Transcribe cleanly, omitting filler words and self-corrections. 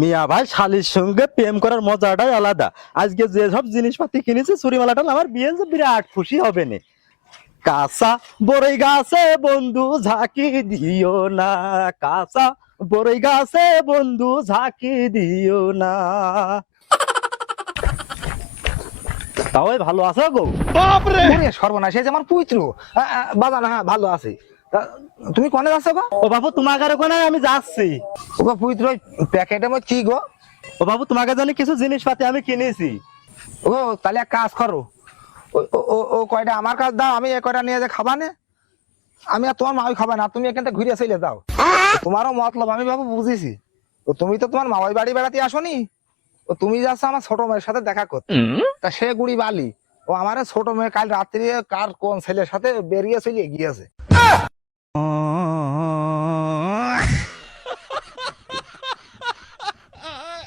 মিয়া ভাই শালির সঙ্গে প্রেম করার মজাটাই আলাদা। আজকে যে সব জিনিসপাতি কিনেছে চুরিমালাটা আমার বিয়ে যে বিরাট খুশি হবে না। কাঁচা বড়ই গাছে বন্ধু ঝাঁকি দিও না, কাঁচা বড়ই গাছে বন্ধু ঝাঁকি দিও না। তাও ভালো আছো গো? ওরে সর্বনাশ, এই যে আমার পুত্র বাজান, হ্যাঁ ভালো আছে। তুমি কোনে যাচ্ছ গো? ও বাবু তোমাকে ওখানে আমি যাচ্ছি। ও গো পুত্র, প্যাকেটে মধ্যে কি গো? ও বাবু তোমাকে জানি কিছু জিনিসপাতি আমি কিনেছি। ও তাহলে এক কাজ করো, ও কয়টা আমার কাছে দাও, আমি এ কয়টা নিয়ে যে খাবা নে। আমি আর তোমার মাওই খাবা না, তুমি এখান থেকে ঘুরে চলে যাও। তোমারও মতলব আমি বাবু বুঝেছি। তো তুমি তো তোমার মাওই বাড়ি বেড়াতে আসোনি, তো তুমি যাচ্ছ আমার ছোট মেয়ের সাথে দেখা করতে। তা সে গুড়ি বালি, ও আমার ছোট মেয়ে কাল রাত্রি কার কোন ছেলের সাথে বেরিয়ে চলে গিয়েছে।